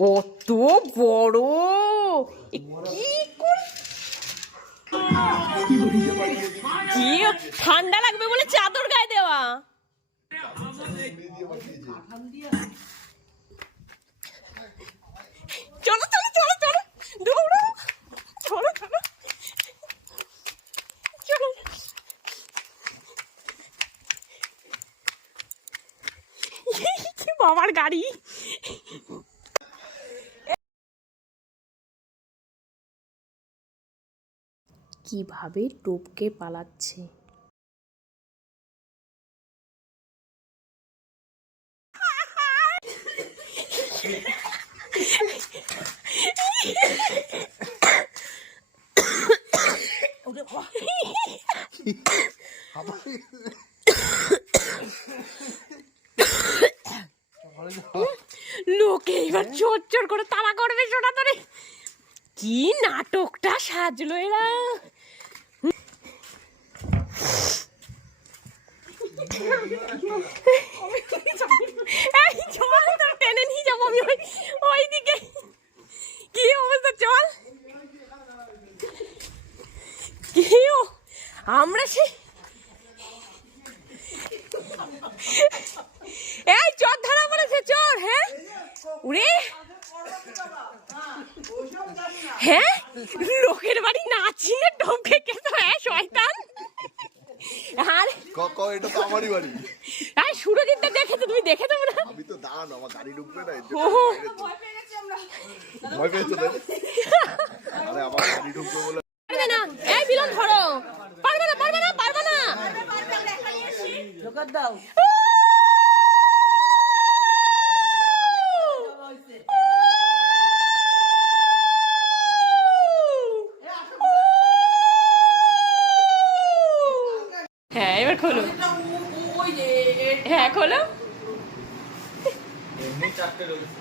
কত বড়! কি ঠান্ডা লাগবে বলে চাদর গায়ে দেওয়া। চলো চলো চলো চলো, দৌড়ো, চলো চলো চলো। বাবার গাড়ি। কিভাবে টোপকে পালাচ্ছে। লোকে এবার চোর চোর করে তাড়া করবে সোনা ধরে। কি নাটকটা সাজলো এরা। টেনে নিয়ে যাবো আমি ওইদিকে। কি অবস্থা, চল। কি আমরা সে এই চোর ধরা বলেছে, চোর। হ্যাঁ উড়ে, হ্যাঁ লোকের বাড়ি নাচি না টোপকে কেসো। হ্যাঁ শয়তান। আর এটা তো আমারই বাড়ি। আর সুরজিৎটা দেখেছো তুমি? দেখেছো না? আমি তো দান, আমার গাড়ি ঢুকবে না। ভয় পেয়েছি আমরা। ভয় পেয়েছো? আরে আমার গাড়ি ঢুকবে বলে না। এই বিলন ধরো। পারবে না পারবে না পারবে না। লোকার দাও। হ্যাঁ এবার খোলো। হ্যাঁ খোলো। এমনি চারটে রয়েছে।